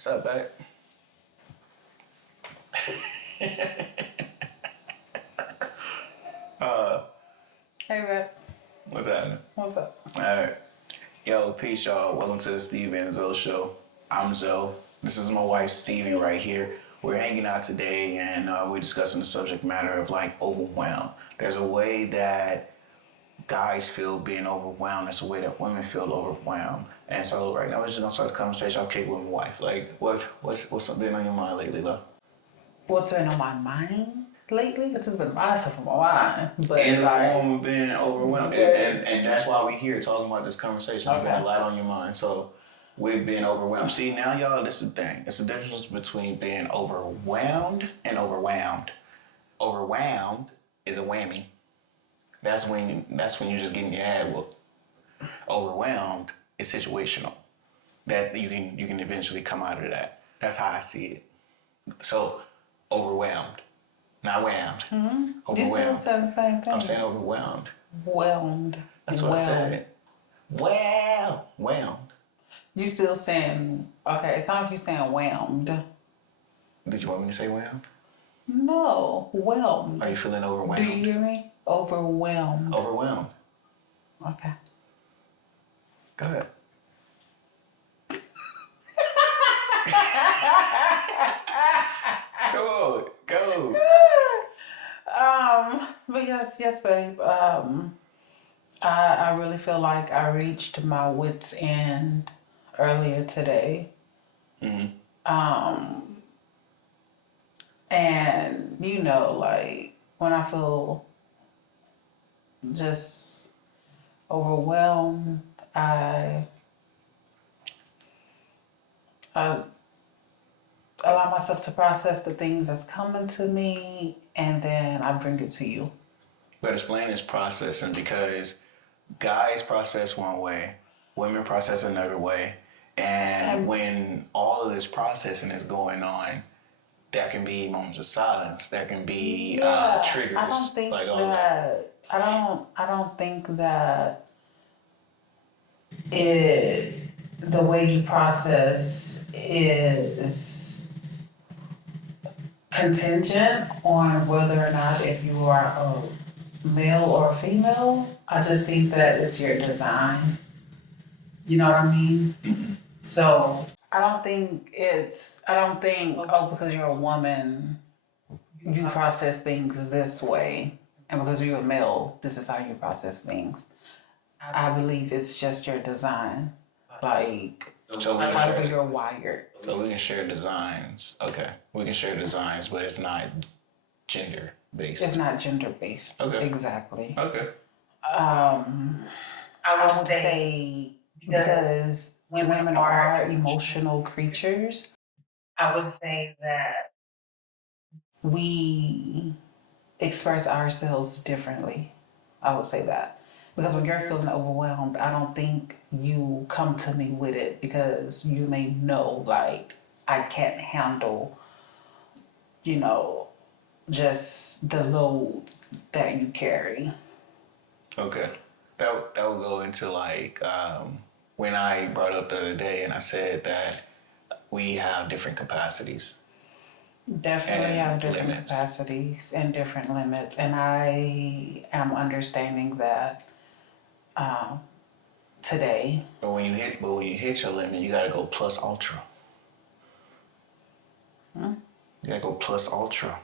What's up, babe? Hey, Rep. What's happening? What's up? All right. Yo, peace, y'all. Welcome to the Stevie and Zoe show. I'm Zoe. This is my wife, Stevie, right here. We're hanging out today, and we're discussing the subject matter of, overwhelm. There's a way that guys feel being overwhelmed. There's a way that women feel overwhelmed. And so right now, we're just going to start the conversation. I'll kick with my wife. What's been on your mind lately, love? What's been on my mind lately? It's just been a lot of stuff on my mind. But In the form of being overwhelmed. And that's why we're here talking about this conversation. There's been a lot on your mind. So we've been overwhelmed. See, now, y'all, this is the thing. It's the difference between being overwhelmed and overwhelmed. Overwhelmed is a whammy. That's when you're just getting your head whooped. Overwhelmed is situational. That you can eventually come out of that. That's how I see it. So overwhelmed, not whammed. Mm-hmm. Overwhelmed. You still say the same thing. I'm saying overwhelmed. Whelmed. That's what I said. Whelmed. You still saying, okay, it sounds like you're saying whelmed. Did you want me to say whelmed? No, whelmed. Are you feeling overwhelmed? Do you hear me? Overwhelmed. Overwhelmed. Okay. Go ahead. Go. But yes, babe. I really feel like I reached my wit's end earlier today. Mm-hmm. And when I feel just overwhelmed, I allow myself to process the things that's coming to me, and then I bring it to you. But explain this processing, because guys process one way, women process another way, and when all of this processing is going on, there can be moments of silence. There can be triggers. I don't think I don't think that the way you process is contingent on whether or not if you are a male or a female. I just think that it's your design. You know what I mean? Mm-hmm. So I don't think because you're a woman, you process things this way, and because you're a male, this is how you process things. I believe it's just your design, however you're wired. So we can share designs. Okay, we can share designs, but it's not gender based. It's not gender based. Okay. Exactly. Okay. I would say because women are emotional creatures, I would say that we express ourselves differently. I would say that. Because when you're feeling overwhelmed, I don't think you come to me with it because you may know, I can't handle, just the load that you carry. Okay. That would go into when I brought up the other day and I said that we have different capacities. Definitely have different capacities and different limits. And I am understanding that today. But when you hit your limit, you gotta go plus ultra. You gotta go plus ultra.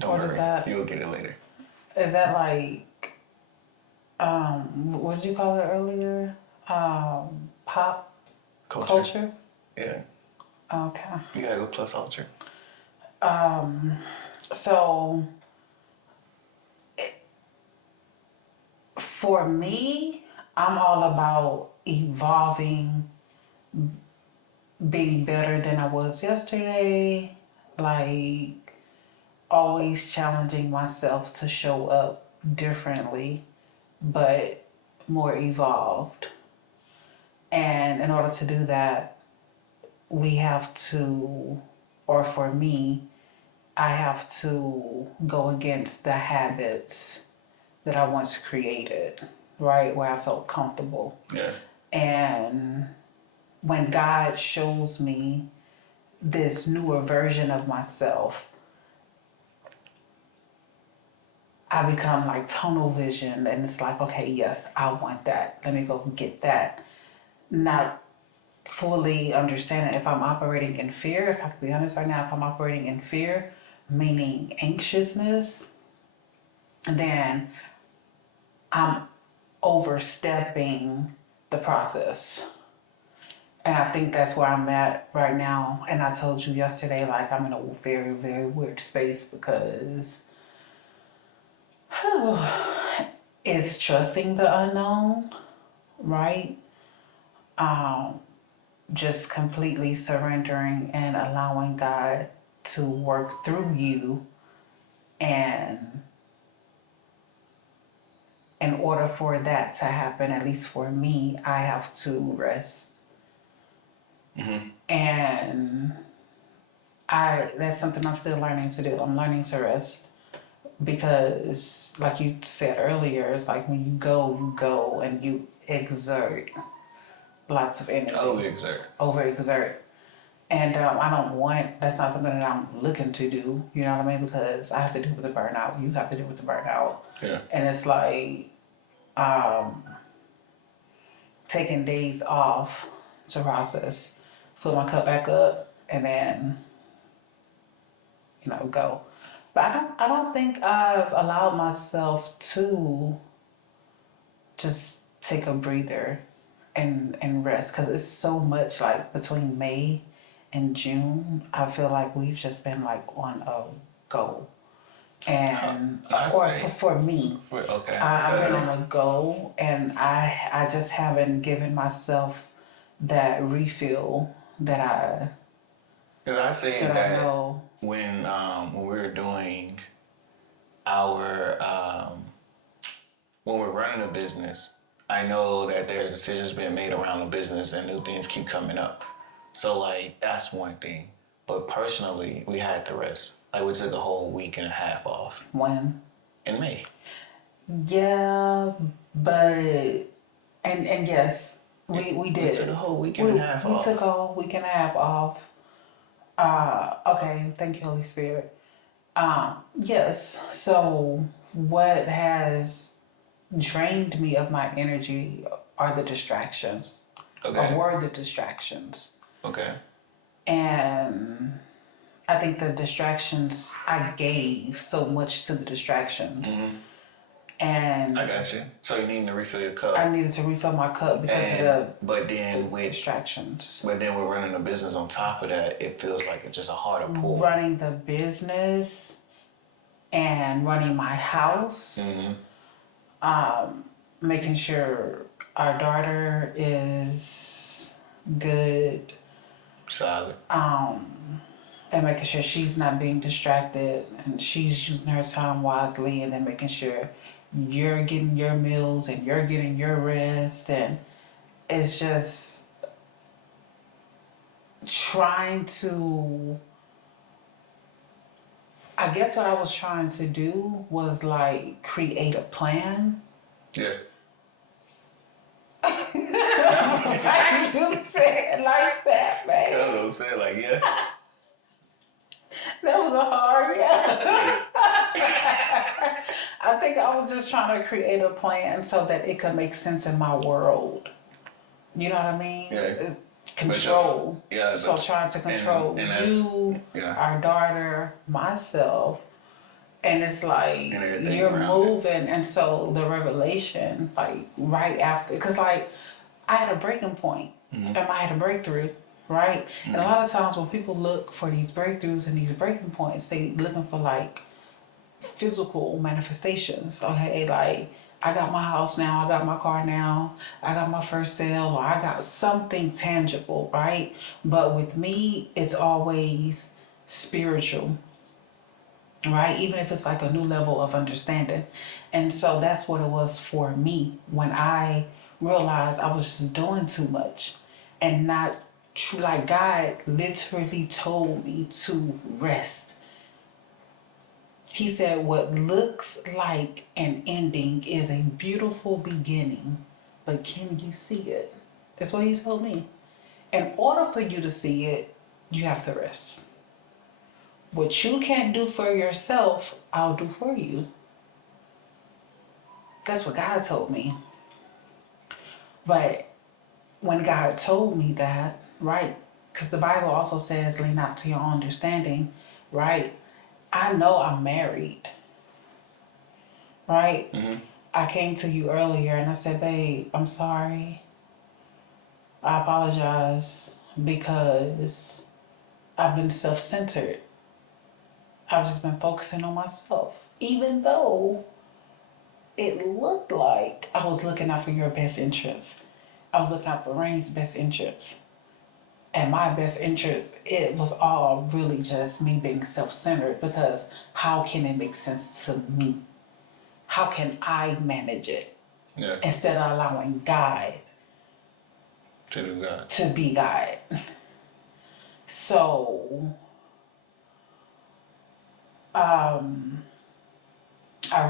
Don't worry. What is that? You'll get it later. Is that what did you call it earlier? Pop culture? Yeah. Okay. You gotta go plus ultra. So for me, I'm all about evolving, being better than I was yesterday, always challenging myself to show up differently, but more evolved. And in order to do that, we have to, or for me, I have to go against the habits that I once created, right? Where I felt comfortable. Yeah. And when God shows me this newer version of myself, I become like tunnel vision, and it's like, okay, yes, I want that. Let me go get that. Not fully understanding if I'm operating in fear. If I have to be honest right now, if I'm operating in fear, meaning anxiousness, then I'm overstepping the process. And I think that's where I'm at right now. And I told you yesterday, like, I'm in a very, very weird space because it's trusting the unknown, right? Just completely surrendering and allowing God to work through you. And in order for that to happen, at least for me, I have to rest. Mm-hmm. And that's something I'm still learning to do. I'm learning to rest because, like you said earlier, it's like when you go and you exert lots of energy. Overexert. And I don't want, that's not something that I'm looking to do, you know what I mean? Because I have to deal with the burnout. You have to deal with the burnout. Yeah. And it's like taking days off to process, fill my cup back up, and then, go. But I don't think I've allowed myself to just take a breather and rest, because it's so much, like between May and June, I feel like we've just been like on a go. And for me, I've been on a go, and I just haven't given myself that refill that I. Because I say that I know. when we were doing our when we're running a business, I know that there's decisions being made around the business and new things keep coming up. So like that's one thing. But personally, we had to rest. Like we took a whole week and a half off. When? In May. Yeah, but and yes, we did. We took a whole week and a half off. We took a whole week and a half off. Okay, thank you, Holy Spirit. Yes. So what has drained me of my energy are the distractions. Okay. Or were the distractions. Okay. And I think the distractions, I gave so much to the distractions. Mm-hmm. And I got you. So you need to refill your cup. I needed to refill my cup because of the distractions. But then we're running a business on top of that. It feels like it's just a harder pull. Running the business and running my house, making sure our daughter is good, solid, and making sure she's not being distracted and she's using her time wisely, and then making sure you're getting your meals and you're getting your rest. And it's just trying to, I guess what I was trying to do was like create a plan. Yeah. Why you say it like that, man? You know what I'm saying? Like, yeah. That was a hard yeah. I think I was just trying to create a plan so that it could make sense in my world. You know what I mean? Yeah. Control. Yeah. So trying to control you, our daughter, myself. And it's like you're moving. And so the revelation, like right after, because like I had a breaking point and I had a breakthrough. Right? Mm-hmm. And a lot of times when people look for these breakthroughs and these breaking points, they looking for like physical manifestations. Okay, like I got my house now, I got my car now, I got my first sale, or I got something tangible, right? But with me, it's always spiritual, right? Even if it's like a new level of understanding. And so that's what it was for me when I realized I was just doing too much and not true. Like God literally told me to rest. He said what looks like an ending is a beautiful beginning, but can you see it? That's what he told me. In order for you to see it, you have to rest. What you can't do for yourself, I'll do for you. That's what God told me. But when God told me that, right? Because the Bible also says, lean not to your own understanding, right? I know I'm married, right? Mm-hmm. I came to you earlier and I said, babe, I'm sorry. I apologize because I've been self-centered. I've just been focusing on myself. Even though it looked like I was looking out for your best interests. I was looking out for Rain's best interests. And my best interest, it was all really just me being self-centered because how can it make sense to me? How can I manage it? Yeah. Instead of allowing God To do God. to be God. So, I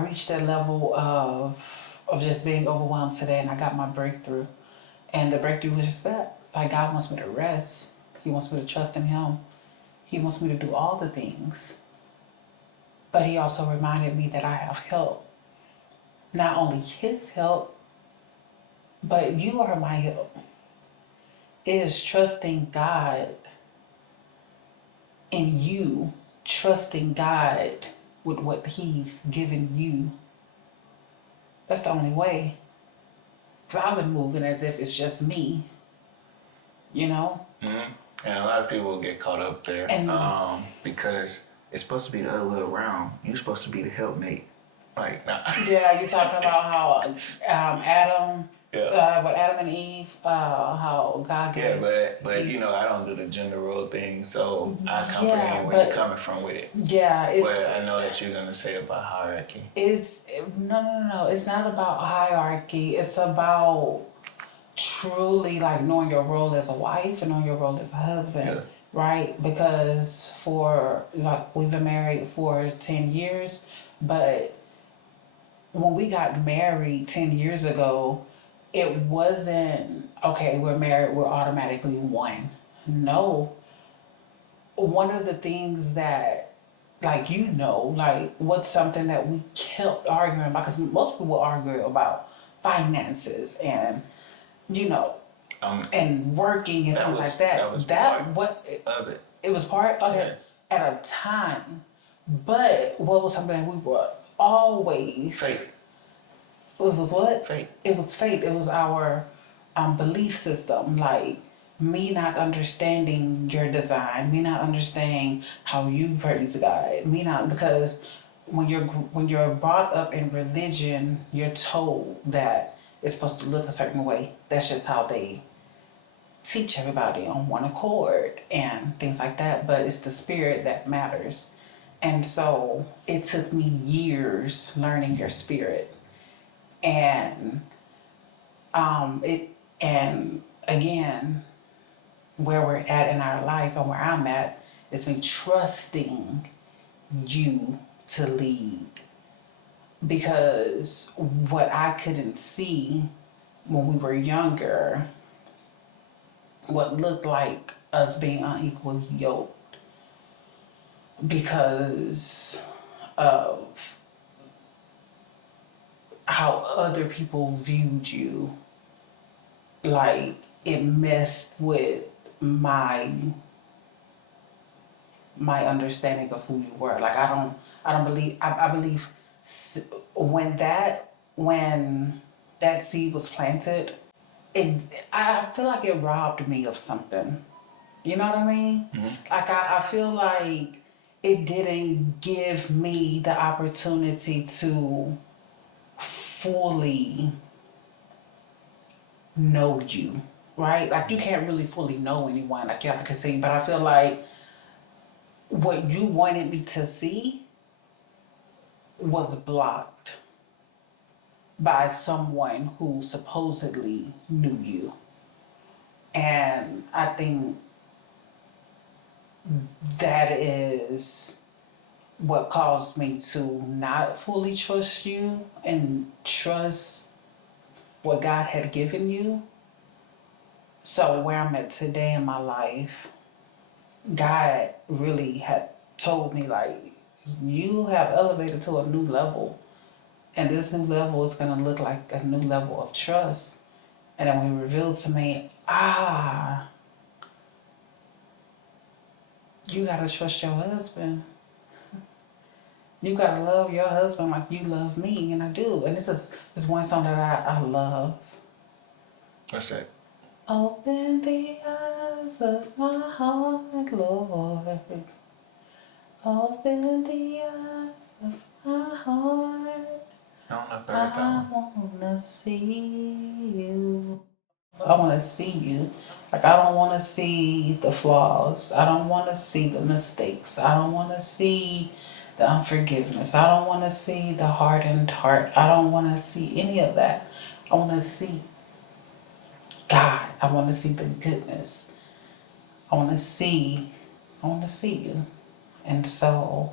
reached that level of just being overwhelmed today and I got my breakthrough. And the breakthrough was just that. Like God wants me to rest. He wants me to trust in Him. He wants me to do all the things. But He also reminded me that I have help. Not only His help, but you are my help. It is trusting God in you, trusting God with what He's given you. That's the only way. Because I've been moving as if it's just me, you know? Mm-hmm. And a lot of people get caught up there because it's supposed to be the other way around. You're supposed to be the helpmate. Like, nah. Yeah, you talking about how Adam, Yeah. with Adam and Eve, how God gave. Yeah, but Eve. you know, I don't do the gender role thing, so I comprehend Yeah, where you're but- coming from with it. Yeah, it's But I know that you're gonna say about hierarchy. no. It's not about hierarchy. It's about truly like knowing your role as a wife and knowing your role as a husband. Yeah. Right? Because for like we've been married for 10 years, but when we got married 10 years ago, it wasn't okay, we're married, we're automatically one. No. One of the things that like like what's something that we kept arguing about, because most people argue about finances and and working and things like that. That was part of it. It was part okay at a time. But what was something that we were always Faith. It was what? Faith. It was faith. It was our belief system. Like me not understanding your design, me not understanding how you praise God, me not because when you're brought up in religion, you're told that it's supposed to look a certain way. That's just how they teach everybody on one accord and things like that. But it's the spirit that matters. And so it took me years learning your spirit. And and again, where we're at in our life and where I'm at is me trusting you to lead. Because what I couldn't see when we were younger, what looked like us being unequally yoked because of how other people viewed you, like it messed with my understanding of who you were. Like I believe when that seed was planted, I feel like it robbed me of something. You know what I mean? Mm-hmm. Like I feel like it didn't give me the opportunity to fully know you, right? Like you can't really fully know anyone. Like you have to concede. But I feel like what you wanted me to see was blocked by someone who supposedly knew you. And I think that is what caused me to not fully trust you and trust what God had given you. So where I'm at today in my life, God really had told me like, you have elevated to a new level, and this new level is gonna look like a new level of trust. And then He revealed to me, you gotta trust your husband. You gotta love your husband like you love me, and I do. And this one song that I love. What's that? Open the eyes of my heart, Lord. Open the eyes of my heart. I don't know if I heard that I one. wanna see you. I wanna see you. Like, I don't wanna see the flaws. I don't wanna see the mistakes. I don't wanna see the unforgiveness. I don't wanna see the hardened heart. I don't wanna see any of that. I wanna see God. I wanna see the goodness. I wanna see you. And so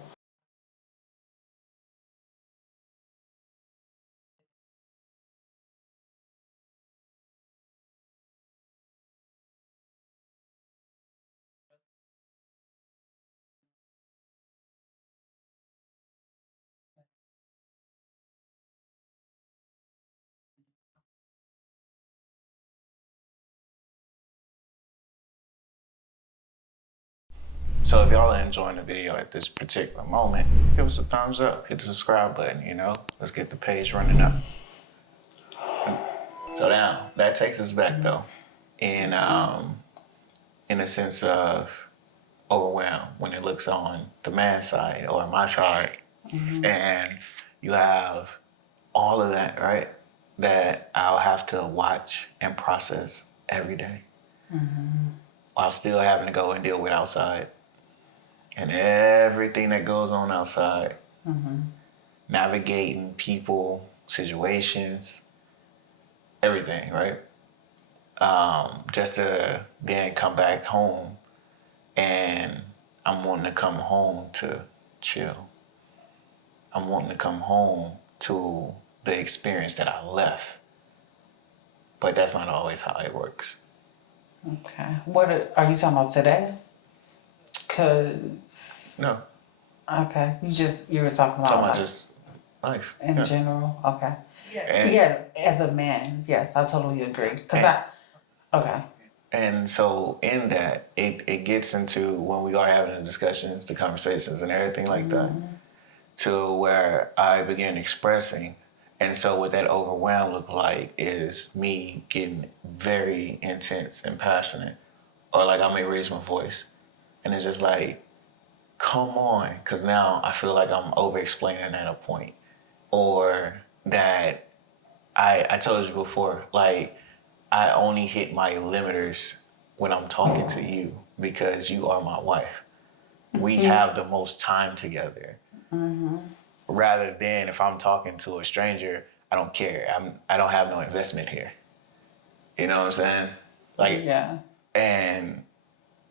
So if y'all are enjoying the video at this particular moment, give us a thumbs up, hit the subscribe button, you know? Let's get the page running up. So now, that takes us back though, in a sense of overwhelm when it looks on the man's side or my side. And you have all of that, right? That I'll have to watch and process every day while still having to go and deal with outside and everything that goes on outside, navigating people, situations, everything, right? Just to then come back home and I'm wanting to come home to chill. I'm wanting to come home to the experience that I left. But that's not always how it works. okay. What are you talking about today? Cause No, okay, you were talking about talking about like just life. in Yeah. general. Okay. And, Yes, as a man, yes, I totally agree. Okay. and so in that, it gets into when we are having the discussions, the conversations and everything like that, to where I begin expressing. And so what that overwhelm look like is me getting very intense and passionate, or like I may raise my voice. And it's just like, come on, because now I feel like I'm over explaining at a point. Or that I told you before, like I only hit my limiters when I'm talking to you because you are my wife. We have the most time together. Rather than if I'm talking to a stranger, I don't care. I don't have no investment here. You know what I'm saying? Like, Yeah. and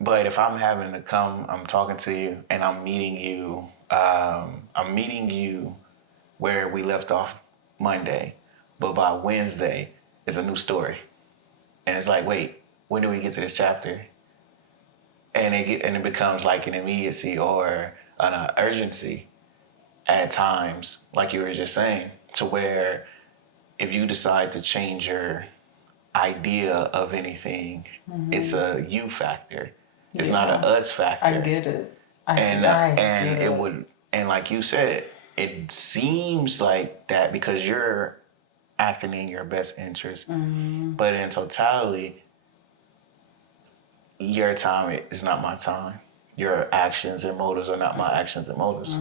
but if I'm having to come, I'm talking to you and I'm meeting you. I'm meeting you where we left off Monday, but by Wednesday, it's a new story, and it's like, wait, when do we get to this chapter? And it becomes like an immediacy or an urgency at times, like you were just saying, to where if you decide to change your idea of anything, it's a you factor. It's not a us factor. I get it. I And get it it. would, and like you said, it seems like that because you're acting in your best interest, but in totality, your time is not my time. Your actions and motives are not my actions and motives.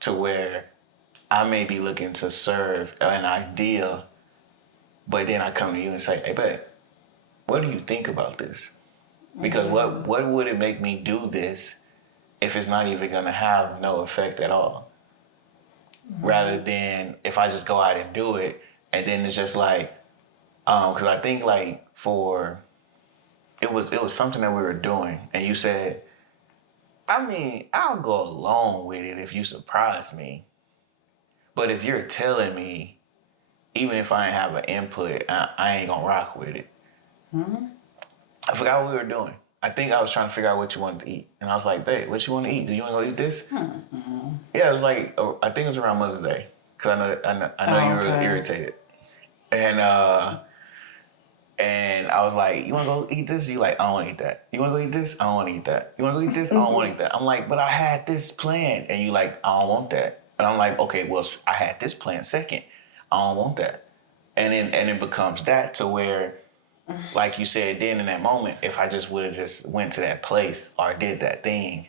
To where I may be looking to serve an idea, but then I come to you and say, hey, babe, what do you think about this? Because what would it make me do this if it's not even gonna have no effect at all? Rather than if I just go out and do it, and then it's just like, because I think like it was something that we were doing, and you said, I mean, I'll go along with it if you surprise me, but if you're telling me, even if I ain't have an input, I ain't gonna rock with it. I forgot what we were doing. I think I was trying to figure out what you wanted to eat. And I was like, babe, what you want to eat? Do you want to go eat this? Yeah, it was like, I think it was around Mother's Day. Because I know you were irritated. And I was like, you want to go eat this? You like, I don't want to eat that. You want to go eat this? I don't want to eat that. You want to go eat this? I don't want to eat that. I'm like, but I had this plan. And you like, I don't want that. And I'm like, okay, well, I had this plan second. I don't want that. And it becomes that to where, like you said, then in that moment, if I just would have just went to that place or did that thing,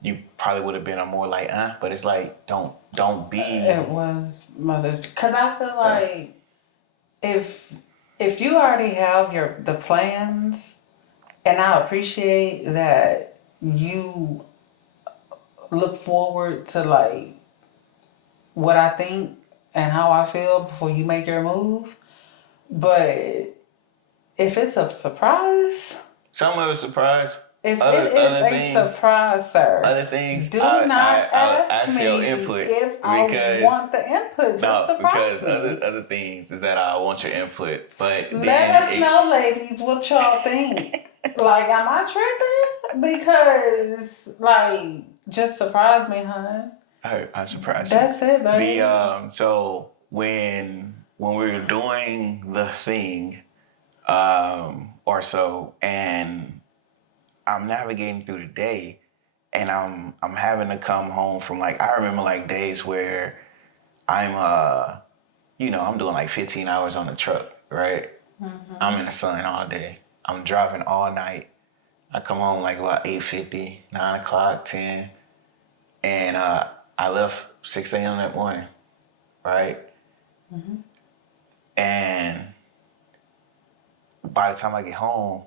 you probably would have been a more like, but it's like, don't be. It was Mother's, because I feel like if you already have the plans, and I appreciate that you look forward to like what I think and how I feel before you make your move, but if it's a surprise, Some of a surprise. If it is a surprise, sir, other things, do not ask me your input if I want the input. Just surprise me. Other things is that I want your input, but let us know, ladies, what y'all think. Like, am I tripping? Because, like, just surprise me, hun. I surprised you. That's it, baby. So when we were doing the thing, or so, and I'm navigating through the day, and I'm having to come home from like, I remember like days where I'm I'm doing like 15 hours on the truck, right? Mm-hmm. I'm in the sun all day. I'm driving all night. I come home like about 8:50, 9 o'clock, 10, and I left 6 a.m. that morning, right? Mm-hmm. And by the time I get home,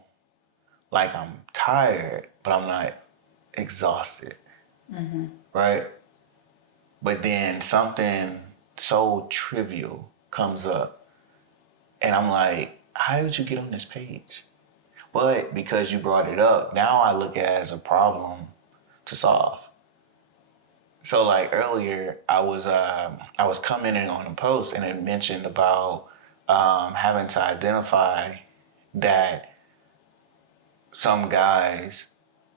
like I'm tired, but I'm not exhausted, right? But then something so trivial comes up, and I'm like, how did you get on this page? But because you brought it up, now I look at it as a problem to solve. So like earlier, I was commenting on a post, and it mentioned about having to identify that some guys,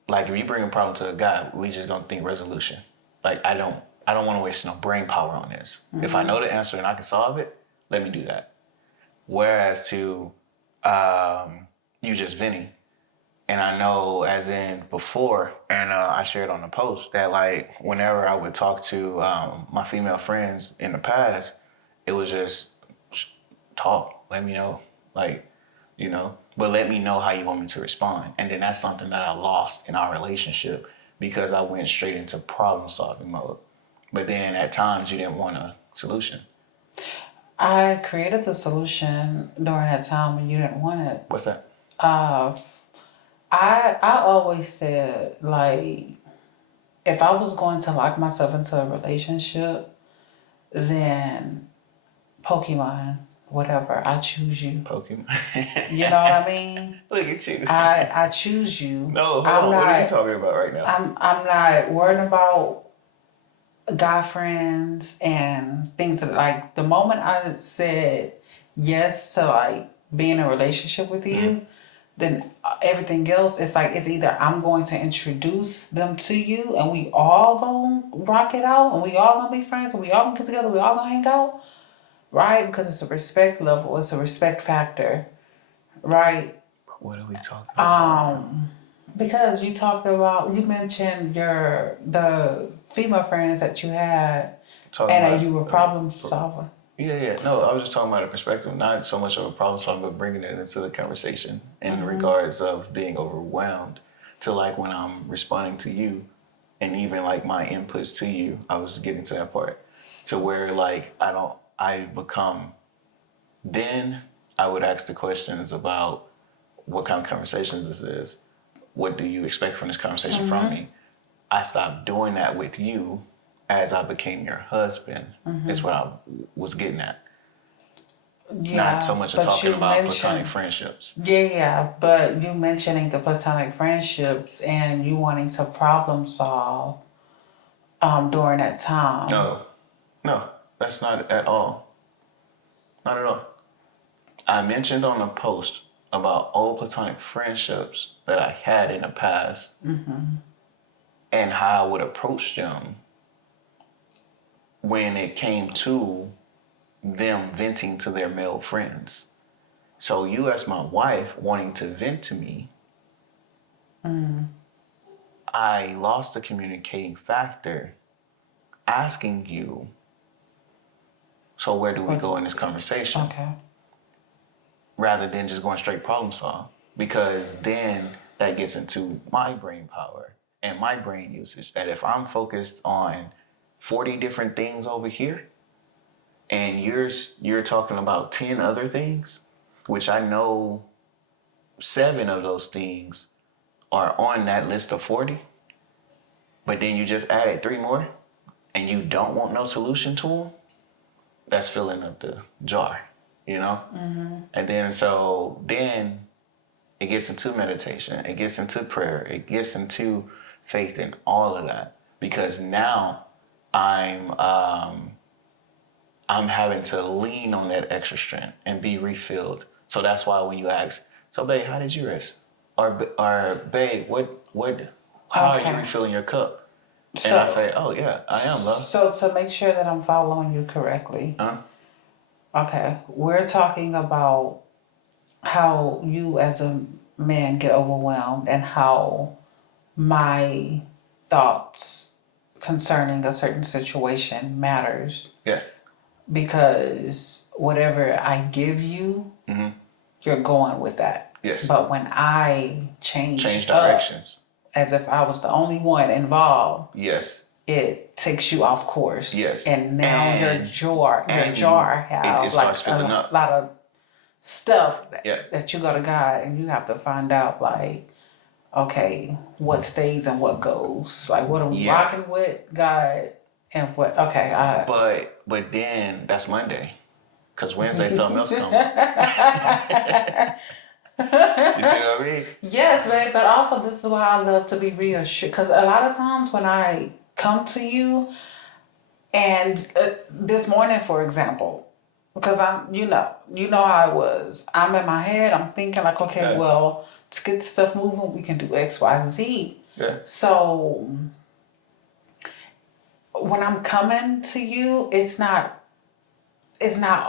like if you bring a problem to a guy, we just gonna think resolution. Like I don't want to waste no brain power on this. Mm-hmm. If I know the answer and I can solve it, let me do that. Whereas to you just venting, and I know as in before, and I shared on the post that like whenever I would talk to my female friends in the past, it was just talk, let me know, like, but let me know how you want me to respond. And then that's something that I lost in our relationship because I went straight into problem solving mode. But then at times you didn't want a solution. I created the solution during that time when you didn't want it. What's that? I always said, like, if I was going to lock myself into a relationship, then Pokemon, whatever, I choose you. Pokemon. You know what I mean? Look at you. I choose you. No, hold on. What are you talking about right now? I'm not worried about guy friends and things like the moment I said yes to like being in a relationship with you, then everything else, it's like, it's either I'm going to introduce them to you and we all gonna rock it out and we all gonna be friends and we all gonna get together, we all gonna hang out, right? Because it's a respect level, it's a respect factor, right? What are we talking about? Because you mentioned the female friends that you had and you were problem solving. Yeah. No, I was just talking about a perspective, not so much of a problem solving, but bringing it into the conversation in regards of being overwhelmed to like when I'm responding to you and even like my inputs to you, I was getting to that part to where like then I would ask the questions about what kind of conversations this is. What do you expect from this conversation from me? I stopped doing that with you as I became your husband, is what I was getting at. Yeah, not so much of talking about platonic friendships. Yeah, but you mentioning the platonic friendships and you wanting to problem solve during that time. No, that's not at all. Not at all. I mentioned on a post about old platonic friendships that I had in the past and how I would approach them when it came to them venting to their male friends. So you as my wife wanting to vent to me, I lost the communicating factor asking you, so where do we go in this conversation? Okay. Rather than just going straight problem solve. Because then that gets into my brain power and my brain usage. That if I'm focused on 40 different things over here and you're talking about 10 other things, which I know 7 of those things are on that list of 40, but then you just added 3 more and you don't want no solution to them, that's filling up the jar, you know? And then it gets into meditation, it gets into prayer, it gets into faith and all of that. Because now I'm having to lean on that extra strength and be refilled. So that's why when you ask, so babe, how did you rest? Or babe, how are you refilling your cup? And I say, oh yeah, I am, love. So to make sure that I'm following you correctly, okay, we're talking about how you as a man get overwhelmed and how my thoughts concerning a certain situation matters. Yeah. Because whatever I give you, you're going with that. Yes. But when I change directions, as if I was the only one involved, yes, it takes you off course. Yes. And now your jar have it starts filling up. a lot of stuff that you go to God and you have to find out, like, okay, what stays and what goes. Like, what are we rocking with, God, and what? Okay, but then that's Monday, because Wednesday something else comes. You see what I mean? Yes, babe. But also, this is why I love to be reassured. Because a lot of times when I come to you, and this morning, for example, because you know how I was. I'm in my head. I'm thinking like, okay, well, to get the stuff moving, we can do X, Y, Z. Yeah. So when I'm coming to you, it's not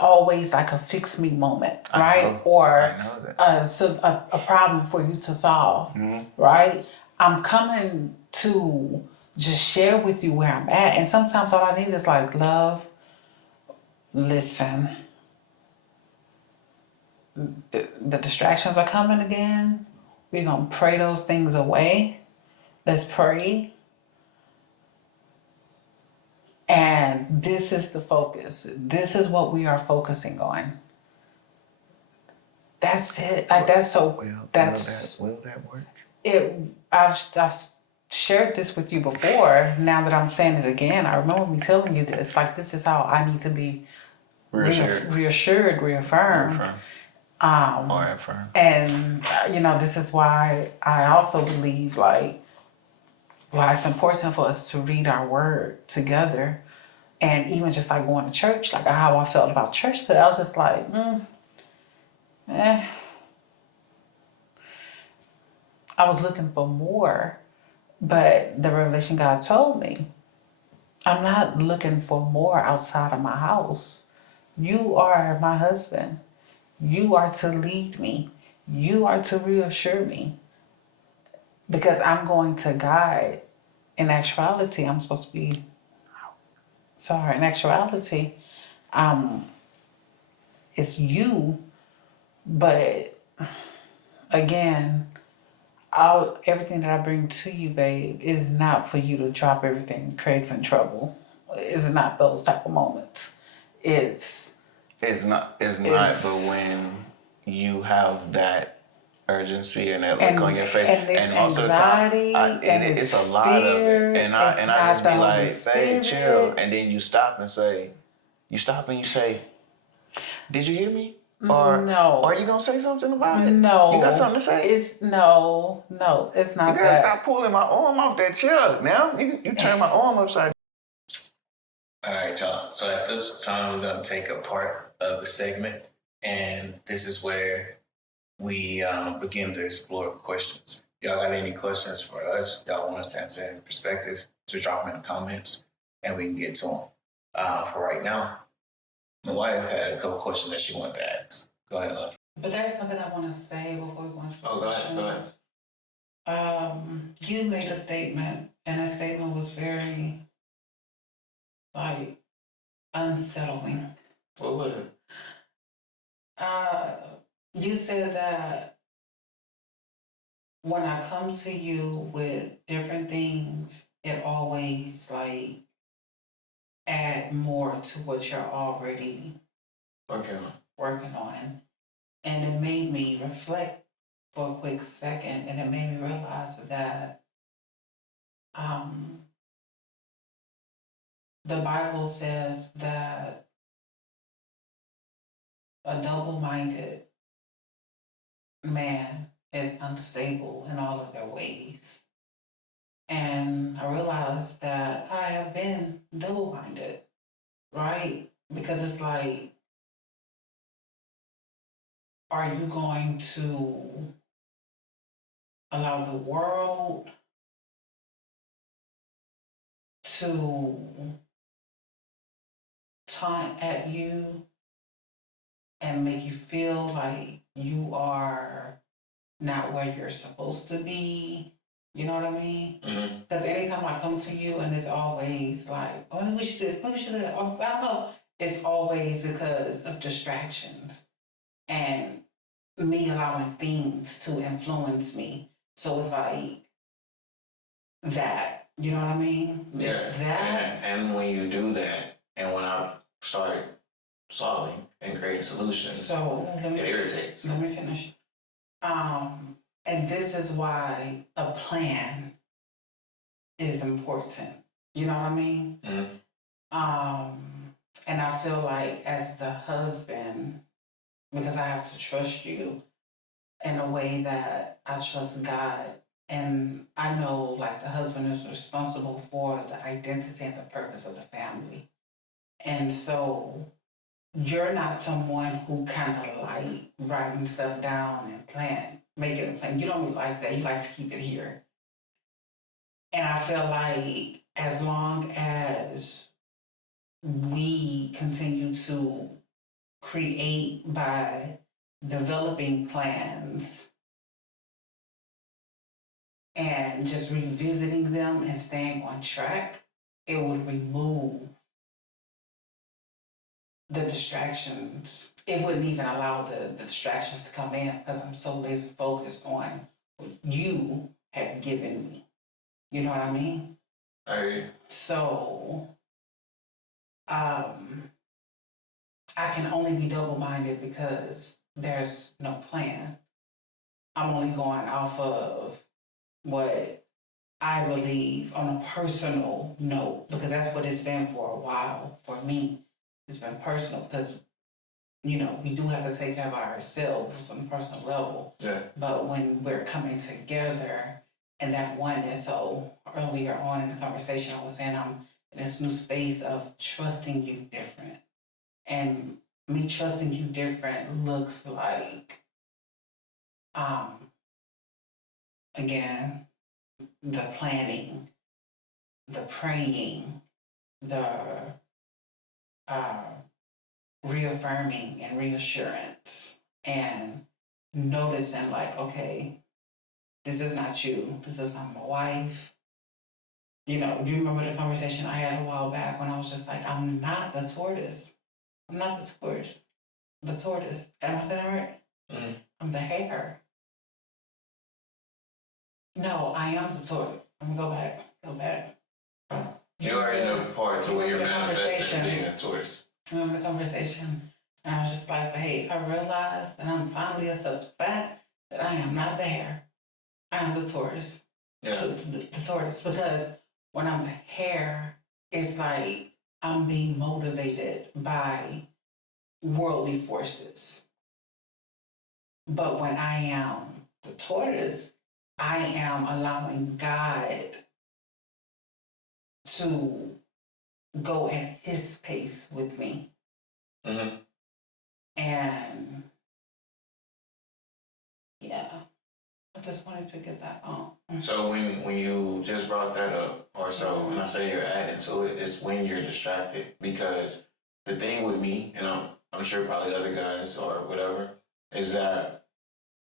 always like a fix me moment, right? Or a problem for you to solve, right? I'm coming to just share with you where I'm at. And sometimes all I need is like, love, listen. The distractions are coming again. We're going to pray those things away. Let's pray. And this is the focus. This is what we are focusing on. That's it. Like, that's so. Will that work? I've shared this with you before. Now that I'm saying it again, I remember me telling you this. Like, this is how I need to be reassured, reaffirmed. Or affirmed. And this is why I also believe why it's important for us to read our word together. And even just like going to church, like how I felt about church today, I was just like, I was looking for more, but the revelation God told me, I'm not looking for more outside of my house. You are my husband. You are to lead me. You are to reassure me. Because I'm going to guide. In actuality, I'm supposed to be, in actuality, it's you. But again, everything that I bring to you, babe, is not for you to drop everything and create some trouble. It's not those type of moments. It's not, but when you have that urgency and that look on your face, and most anxiety, of the time, it's a lot of it, and I just be like, "Hey, chill," and then you stop and you say, "Did you hear me?" Or no. Are you gonna say something about it? No. You got something to say? It's no, it's not. You gotta stop pulling my arm off that chair. Now you turn my arm upside. All right, y'all. So at this time, we're gonna take a part of the segment, and this is where we begin to explore questions. Y'all got any questions for us? Y'all want us to answer any perspective? Just drop them in the comments and we can get to them. For right now, my wife had a couple questions that she wanted to ask. Go ahead, love. But there's something I want to say before we go into the questions. Go ahead. You made a statement, and that statement was very, like, unsettling. What was it? You said that when I come to you with different things, it always, like, add more to what you're already working on. And it made me reflect for a quick second, and it made me realize that the Bible says that a double-minded man is unstable in all of their ways. And I realized that I have been double-minded, right? Because it's like, are you going to allow the world to taunt at you and make you feel like you are not where you're supposed to be? You know what I mean? Because anytime I come to you and it's always like, oh, we should do this, we should do that, or I don't know, it's always because of distractions and me allowing things to influence me. So it's like that, you know what I mean? Yeah. It's that. And when you do that, and when I start solving and creating solutions, so it irritates. Let me finish. And this is why a plan is important. You know what I mean? And I feel like as the husband, because I have to trust you in a way that I trust God. And I know like the husband is responsible for the identity and the purpose of the family. And so you're not someone who kind of like writing stuff down and making a plan. You don't like that. You like to keep it here. And I feel like as long as we continue to create by developing plans and just revisiting them and staying on track, it would remove the distractions. It wouldn't even allow the distractions to come in because I'm so laser focused on what you had given me. You know what I mean? So, I can only be double-minded because there's no plan. I'm only going off of what I believe on a personal note, because that's what it's been for a while for me. It's been personal because, you know, we do have to take care of ourselves on a personal level. Yeah. But when we're coming together and that oneness, so earlier on in the conversation, I was saying I'm in this new space of trusting you different. And me trusting you different looks like, again, the planning, the praying, the reaffirming and reassurance, and noticing like, okay, this is not you. This is not my wife. You know, do you remember the conversation I had a while back when I was just like, I'm not the tortoise. I'm not the tortoise. The tortoise. Am I saying that right? I'm the hare. No, I am the tortoise. I'm gonna go back. You already know the part to where you're manifesting being a tortoise. I remember the conversation, and I was just like, hey, I realized, and I'm finally accepting the fact that I am not the hare. I am the tortoise. Yeah. The tortoise, because when I'm the hare, it's like I'm being motivated by worldly forces. But when I am the tortoise, I am allowing God to go at his pace with me. And Yeah. I just wanted to get that on. So when you just brought that up, or so when I say you're adding to it, it's when you're distracted. Because the thing with me, and I'm sure probably other guys or whatever, is that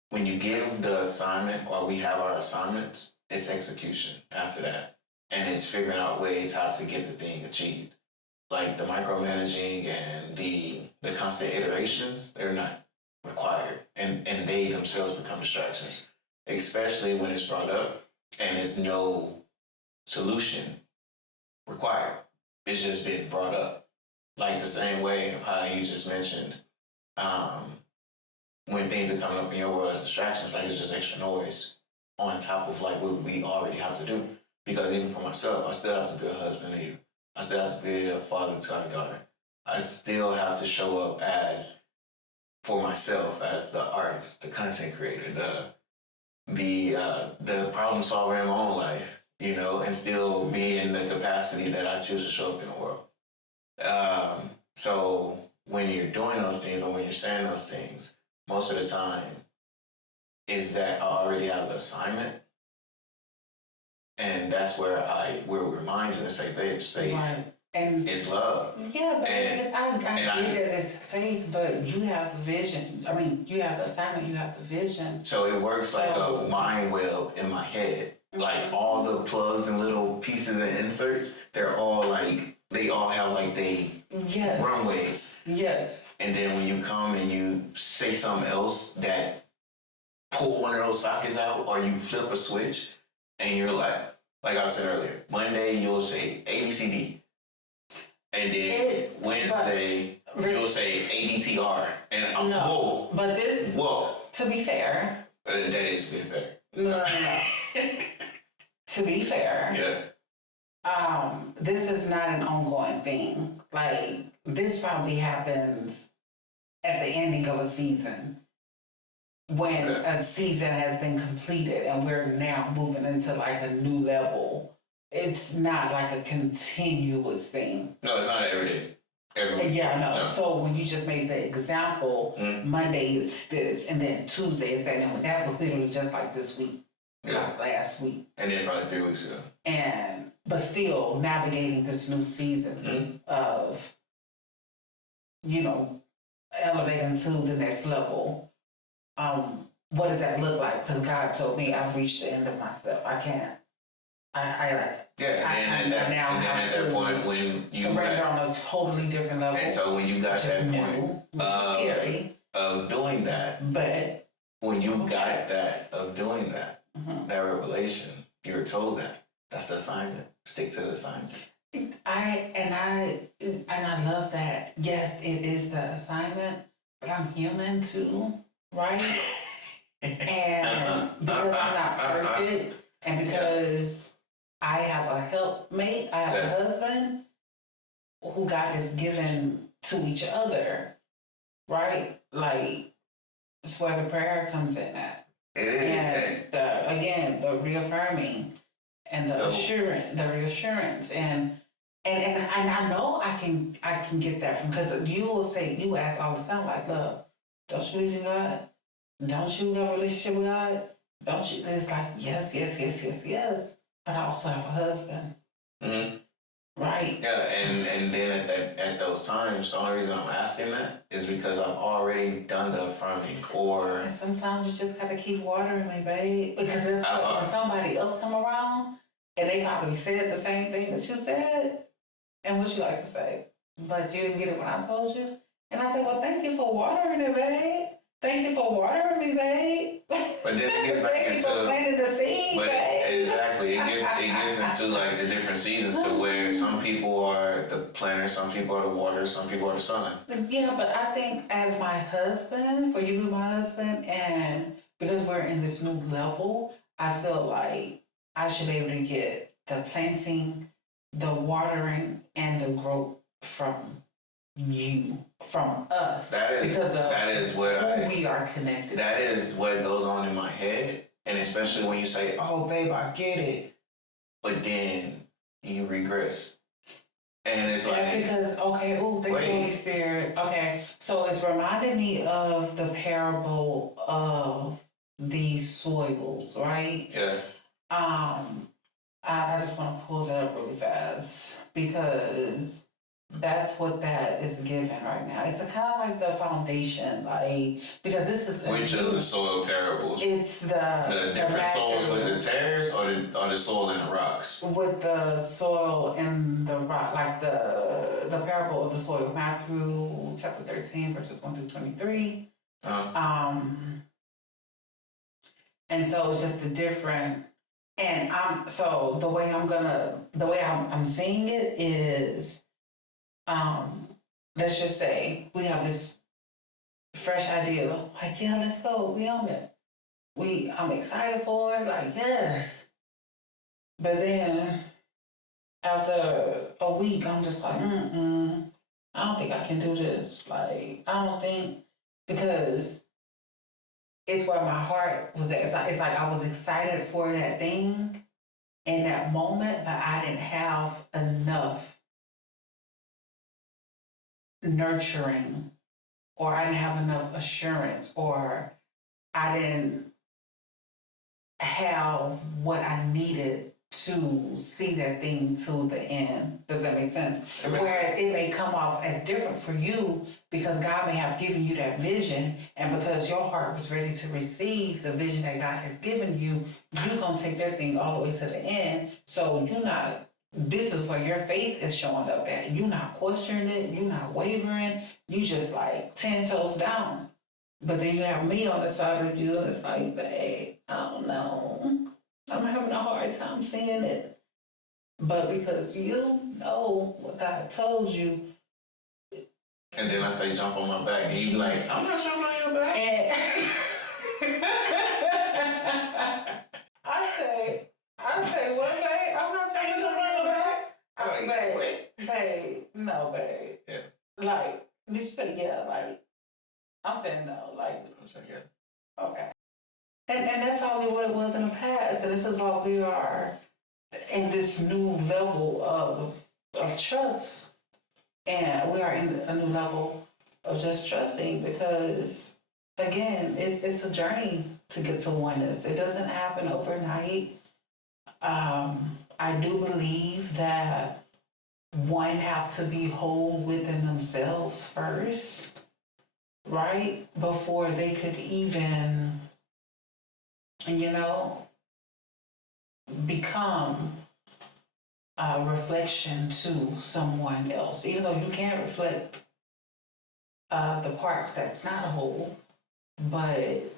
when you give the assignment or we have our assignments, it's execution after that. And it's figuring out ways how to get the thing achieved. Like the micromanaging and the constant iterations, they're not required. And they themselves become distractions. Especially when it's brought up and there's no solution required. It's just been brought up. Like the same way of how you just mentioned, when things are coming up in your world as distractions, like it's just extra noise on top of like what we already have to do. Because even for myself, I still have to be a husband to you. I still have to be a father to our daughter. I still have to show up as for myself as the artist, the content creator, the problem solver in my own life, you know, and still be in the capacity that I choose to show up in the world. So when you're doing those things or when you're saying those things, most of the time is that I already have the assignment. And that's where I will remind you and say, babe, faith and is love. Yeah, but I get that it's faith, but you have the vision. I mean, you have the assignment, you have the vision. So it works like a mind web in my head. Like all the plugs and little pieces and inserts, they're all like, they all have like runways. Yes. And then when you come and you say something else that pull one of those sockets out or you flip a switch and you're like I was saying earlier, Monday you'll say ABCD. And then Wednesday, you'll say ABTR. And whoa. But this, to be fair. That is being fair. No. To be fair. Yeah. This is not an ongoing thing. Like, this probably happens at the ending of a season. When a season has been completed and we're now moving into like a new level. It's not like a continuous thing. No, it's not every day. Every week. Yeah, no. So when you just made the example, Monday is this, and then Tuesday is that, and that was literally just like this week, like last week. And then probably 3 weeks ago. But still navigating this new season of, you know, elevating to the next level. What does that look like? Because God told me I've reached the end of myself. I can't. I and then at that point when you surrender on a totally different level. And so when you got that point which is scary, of doing that, but when you got that of doing that, that revelation, you were told that's the assignment. Stick to the assignment. I love that. Yes, it is the assignment, but I'm human too, right? And because I'm not perfect, and because I have a helpmate, I have a husband who God has given to each other, right? Like, it's where the prayer comes in at. It is. And the reaffirming and the reassurance and I know I can get that from, because you ask all the time, like, love, don't you believe in God? Don't you have a relationship with God? Don't you? It's like, yes. But I also have a husband. Mm-hmm. Right. Yeah, and then at those times, the only reason I'm asking that is because I've already done the affirming. Or and sometimes you just gotta keep watering me, babe, because it's when somebody else come around and they probably said the same thing that you said, and what you like to say, but you didn't get it when I told you, and I said, well, thank you for watering it, babe. Thank you for watering me, babe. But then it gets back into planting the seed, babe. Exactly, it gets into like the different seasons to where some people are the planter, some people are the water, some people are the sun. Yeah, but I think as my husband, for you to be my husband, and because we're in this new level, I feel like I should be able to get the planting, the watering, and the growth from you, from us. That is what we are connected to. That is what goes on in my head. And especially when you say, oh, babe, I get it. But then you regress. And it's that's like... because, thank you, Holy Spirit. Okay, so it's reminded me of the parable of these soils, right? Yeah. I just want to pull that up really fast because that's what that is given right now. It's kind of like the foundation, like because this is Which of the soil parables? It's the different soils with the tares, or the soil in the rocks? With the soil in the rock, like the parable of the soil, Matthew chapter 13, verses 1 through 23. And so it's just the different. And the way I'm seeing it is, let's just say we have this fresh idea, like, yeah, let's go, we own it. I'm excited for it, like, yes. But then after a week, I'm just like, I don't think I can do this. Like, I don't think, because it's where my heart was at. It's like I was excited for that thing in that moment, but I didn't have enough nurturing, or I didn't have enough assurance, or I didn't have what I needed to see that thing to the end. Does that make sense? Where it may come off as different for you because God may have given you that vision, and because your heart was ready to receive the vision that God has given you, you're going to take that thing all the way to the end. So this is where your faith is showing up at. You're not questioning it. You're not wavering. You just like 10 toes down. But then you have me on the side of you, and it's like, babe, I don't know. I'm having a hard time seeing it. But because you know what God told you. And then I say, jump on my back, and you be like, I'm not jumping on your back. And I say, what, babe? I'm not jumping on your back. Babe, no, babe. Yeah. Like, did you say yeah? Like, I'm saying no. Like, I'm saying yeah. Okay. And that's probably what it was in the past. And this is why we are in this new level of trust. And we are in a new level of just trusting because, again, it's a journey to get to oneness. It doesn't happen overnight. I do believe that one have to be whole within themselves first, right? Before they could even, become a reflection to someone else. Even though you can't reflect the parts that's not a whole, but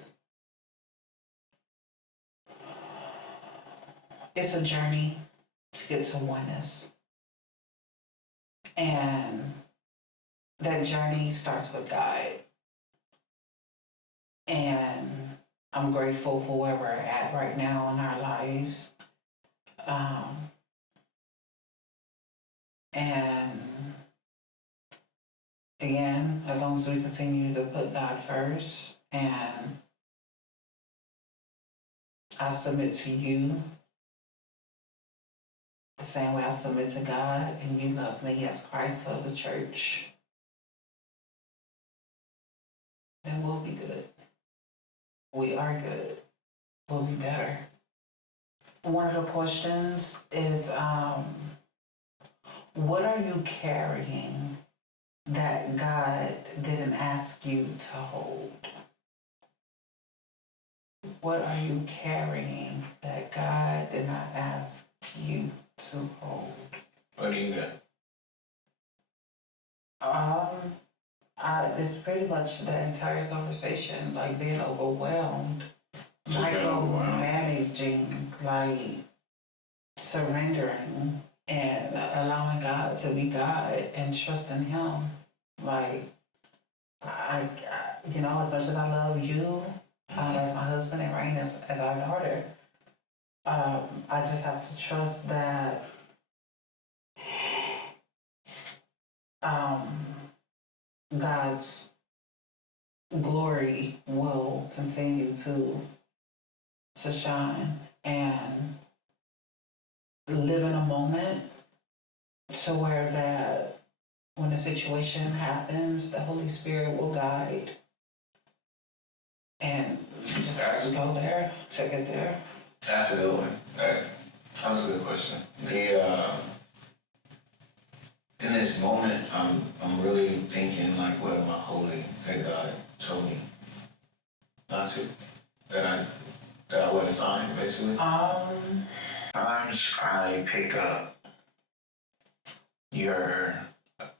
it's a journey to get to oneness. And that journey starts with God. And I'm grateful for where we're at right now in our lives. And again, as long as we continue to put God first, and I submit to you the same way I submit to God, and you love me as Christ of the church, then we'll be good. We are good. We'll be better. One of the questions is, what are you carrying that God didn't ask you to hold? What are you carrying that God did not ask you to hold? What do you got? It's pretty much the entire conversation, like being overwhelmed, managing, like surrendering and allowing God to be God and trusting Him. Like, I as much as I love you, as my husband and Rain as our daughter, I just have to trust that God's glory will continue to shine, and live in a moment to where that when the situation happens, the Holy Spirit will guide and just go there, take it there. That's a good one. That was a good question. The in this moment, I'm really thinking like, what am I holding that God told me not to, that I wasn't assigned, basically. Times I pick up your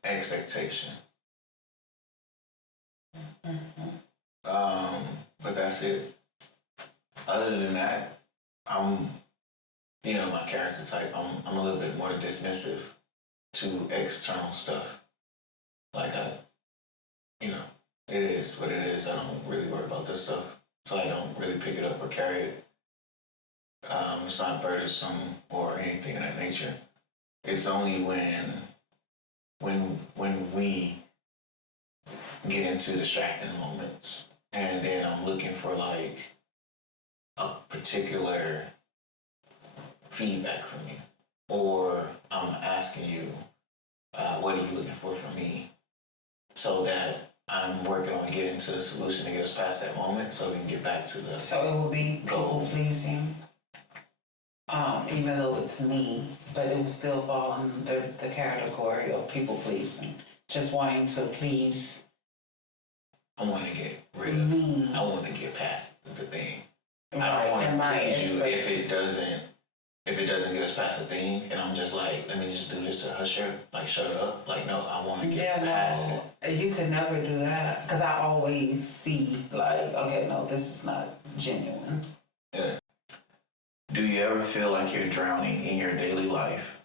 expectation. But that's it. Other than that, I'm, my character type. I'm a little bit more dismissive to external stuff. Like it is what it is. I don't really worry about this stuff, so I don't really pick it up or carry it. It's not burdensome or anything of that nature. It's only when we get into distracting moments, and then I'm looking for like a particular feedback from you, or I'm asking you, what are you looking for from me, so that I'm working on getting to the solution to get us past that moment, so we can get back to the. So it will be people pleasing. Even though it's me, but it will still fall under the category of people pleasing. Just wanting to please. I want to get rid of. Me. I want to get past the thing. Right. I don't want to please you if it doesn't get us past the thing, and I'm just like, let me just do this to hush her, like shut her up. Like no, I want to get past it. You could never do that because I always see like, okay, no, this is not genuine. Yeah. Do you ever feel like you're drowning in your daily life,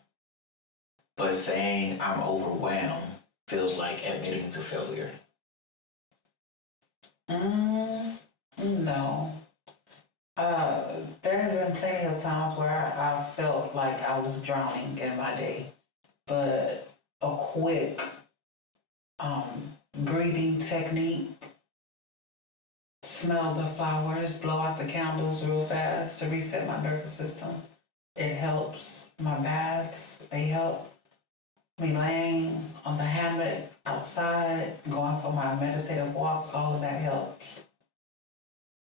but saying I'm overwhelmed feels like admitting to failure? No. There's been plenty of times where I felt like I was drowning in my day, but a quick breathing technique, smell the flowers, blow out the candles real fast to reset my nervous system. It helps. My baths, they help. Me laying on the hammock outside, going for my meditative walks, all of that helps.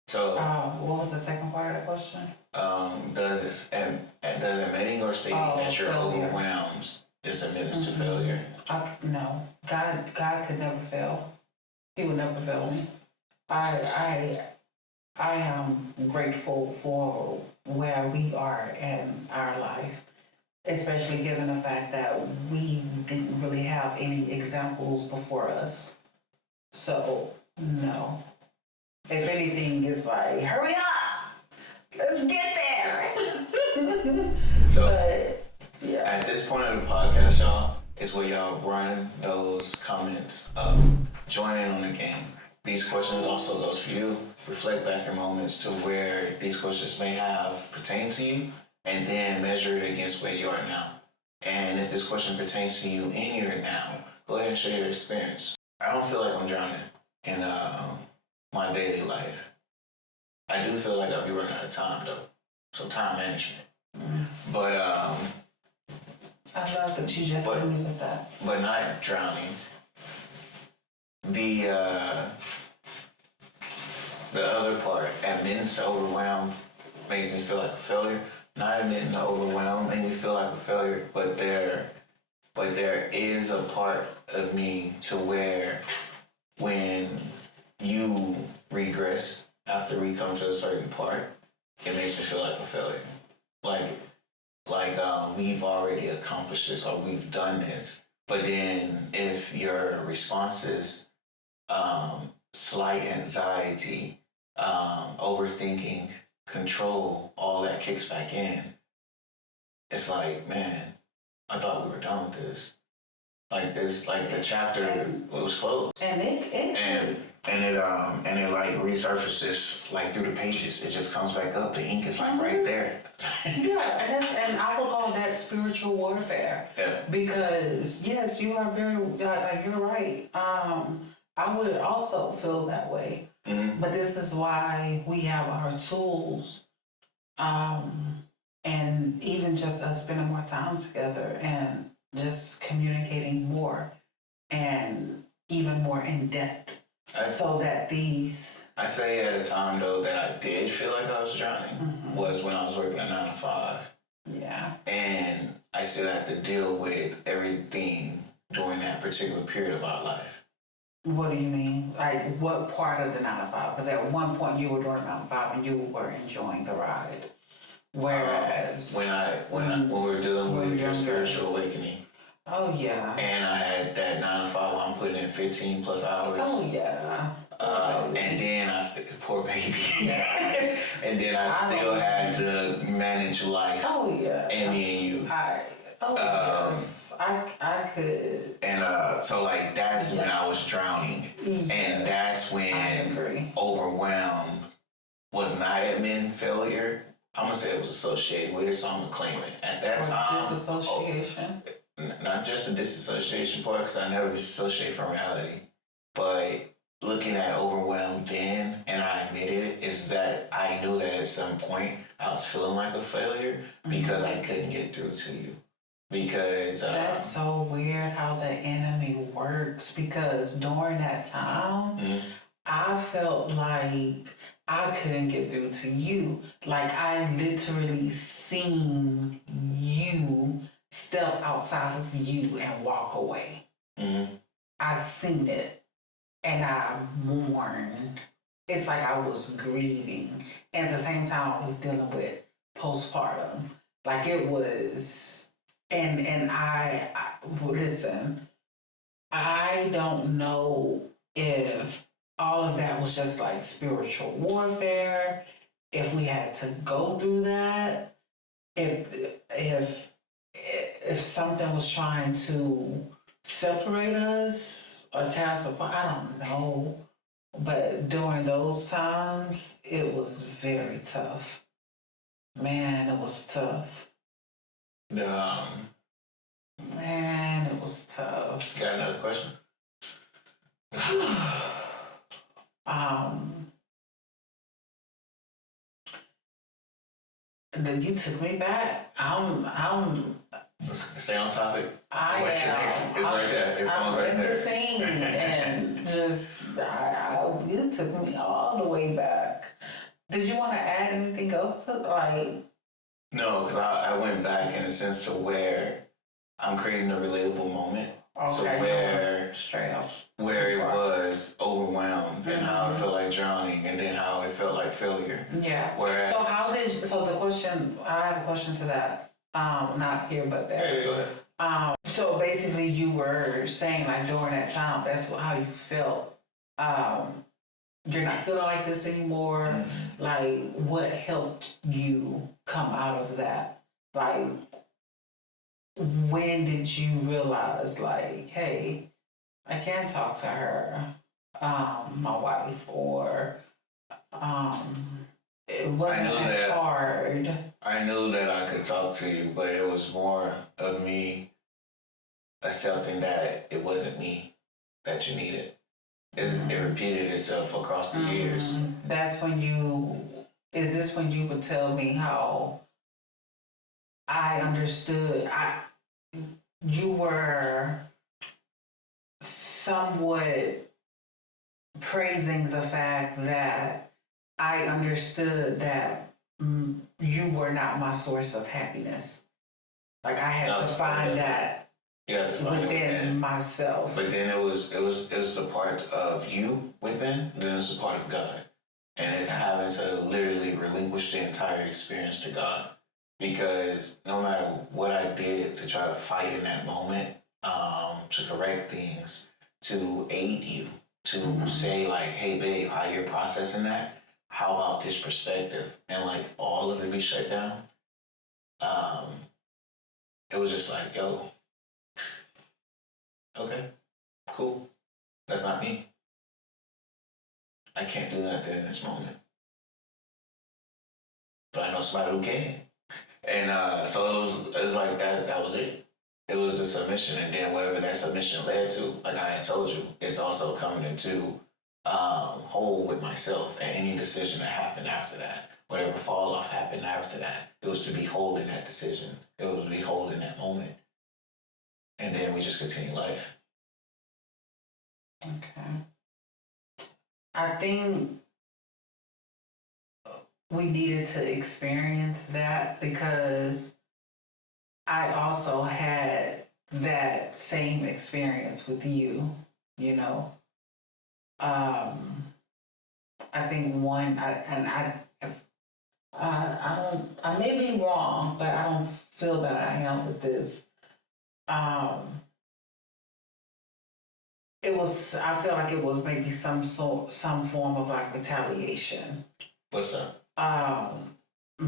So, what was the second part of that question? does admitting or stating that you're overwhelmed is admitted to failure? No, God could never fail. He would never fail me. I am grateful for where we are in our life, especially given the fact that we didn't really have any examples before us. So, no. If anything, it's like, hurry up! Let's get there! But, yeah. At this point of the podcast, y'all, is where y'all run those comments up. Join in on the game. These questions also goes for you. Reflect back your moments to where these questions may have pertained to you, and then measure it against where you are now. And if this question pertains to you in your now, go ahead and share your experience. I don't feel like I'm drowning in my daily life. I do feel like I'll be running out of time though, so time management. But I love that you just hit me with that. But not drowning. The other part, admitting to overwhelm, makes me feel like a failure. Not admitting to overwhelm makes me feel like a failure, but there is a part of me to where when you regress after we come to a certain part, it makes me feel like a failure. Like we've already accomplished this or we've done this, but then if your responses, slight anxiety, overthinking, control, all that kicks back in, it's like, man, I thought we were done with this. Like the chapter was closed. And it like resurfaces like through the pages. It just comes back up. The ink is like right there. Yeah, and I would call that spiritual warfare. Yeah. Because yes, you are very like you're right. I would also feel that way. Mm-hmm. But this is why we have our tools, and even just us spending more time together and just communicating more and even more in depth. So that these I say at a time though that I did feel like I was drowning was when I was working a 9 to 5. Yeah. And I still had to deal with everything during that particular period of our life. What do you mean? Like, what part of the 9 to 5? Because at one point you were doing 9 to 5 and you were enjoying the ride. Whereas when we were dealing with your spiritual awakening. Oh yeah. And I had that 9 to 5 where I'm putting in 15 plus hours. Oh yeah. And then poor baby. Yeah. And then I still had to manage life. Oh yeah. And me and you. Yes. I could. And so like that's when I was drowning. Yes. And that's when Overwhelmed was not admitting failure. I'm gonna say it was associated with it, so I'm gonna claim it. At that time, disassociation. Not just the disassociation part, because I never disassociate from reality, but looking at Overwhelmed then, and I admitted it, is that I knew that at some point I was feeling like a failure because I couldn't get through to you. Because that's so weird how the enemy works, because during that time, I felt like I couldn't get through to you. Like I literally seen you step outside of you and walk away. I seen it and I mourned. It's like I was grieving. And at the same time I was dealing with postpartum. Like it was, and I listen, I don't know if all of that was just like spiritual warfare, if we had to go through that, if something was trying to separate us or tear us apart, I don't know. But during those times, it was very tough. Man, it was tough. Man, it was tough. Got another question? You took me back. Stay on topic. What's next? It's right there. Your phone's right there. The scene and just you took me all the way back. Did you want to add anything else to like? No, because I went back in a sense to where I'm creating a relatable moment. Okay. So where straight up. Where it was overwhelmed and how it felt like drowning and then how it felt like failure. Yeah. Whereas, so the question, I have a question to that. Not here but there. Hey, go ahead. So basically you were saying like during that time, that's how you felt. You're not feeling like this anymore. Like what helped you come out of that? Like when did you realize like, hey, I can talk to her, my wife, or it wasn't as hard. I knew that I could talk to you, but it was more of me accepting that it wasn't me that you needed. It repeated itself across the years. That's when is this when you would tell me how I understood, you were somewhat praising the fact that I understood that you were not my source of happiness. Like I had to find that within myself. But then it was a part of you within, then it's a part of God. And it's having to literally relinquish the entire experience to God. Because no matter what I did to try to fight in that moment, to correct things, to aid you, to say like, hey babe, how you're processing that? How about this perspective? And like all of it be shut down. It was just like, yo, okay, cool. That's not me. I can't do nothing in this moment. But I know somebody who can. And so it was like that was it. It was the submission, and then whatever that submission led to, like I had told you, it's also coming into whole with myself and any decision that happened after that. Whatever fall off happened after that, it was to be whole in that decision. It was to be whole in that moment. And then we just continue life. Okay. I think we needed to experience that because I also had that same experience with you, you know. I think one, I may be wrong, but I don't feel that I am with this. Um, I feel like it was maybe some form of like retaliation. What's up?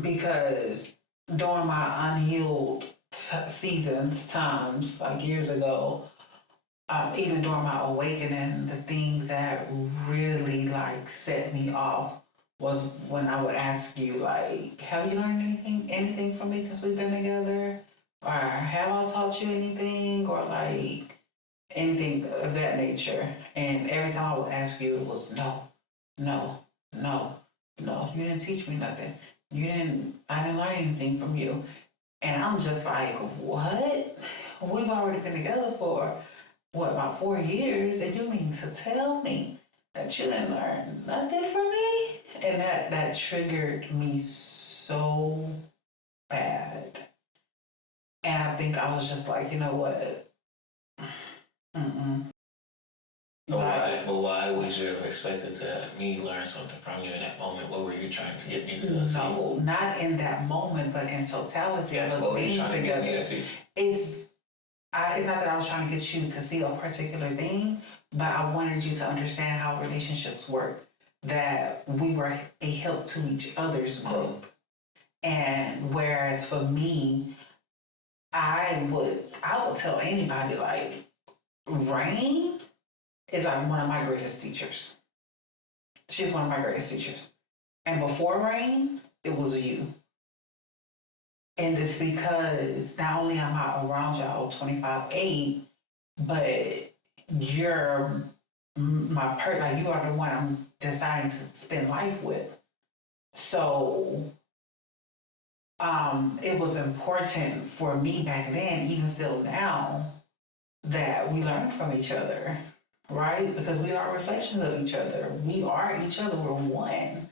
Because during my unhealed times, like years ago, even during my awakening, the thing that really like set me off was when I would ask you like, have you learned anything from me since we've been together? Or have I taught you anything? Or like anything of that nature. And every time I would ask you, it was no, no, no, no. You didn't teach me nothing. I didn't learn anything from you. And I'm just like, what? We've already been together for, about 4 years? And you mean to tell me that you didn't learn nothing from me? And that triggered me so bad. And I think I was just like, you know what? Mm-mm. Why would you have expected me learn something from you in that moment? What were you trying to get me to see? No, not in that moment, but in totality of us being together. It's not that I was trying to get you to see a particular thing, but I wanted you to understand how relationships work, that we were a help to each other's growth. And whereas for me, I would tell anybody like, Rain is like one of my greatest teachers. She's one of my greatest teachers. And before Rain, it was you. And it's because not only am I around y'all 25/8, but you're like you are the one I'm deciding to spend life with. So it was important for me back then, even still now, that we learn from each other, right? Because we are reflections of each other. We are each other. We're one.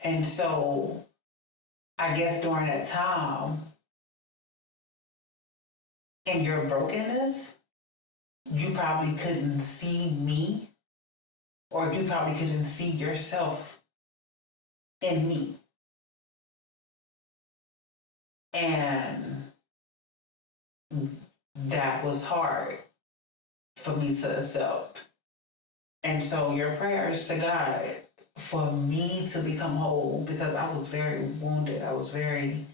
And so I guess during that time, in your brokenness, you probably couldn't see me, or you probably couldn't see yourself in me. And that was hard for me to accept. And so your prayers to God for me to become whole, because I was very wounded, I was very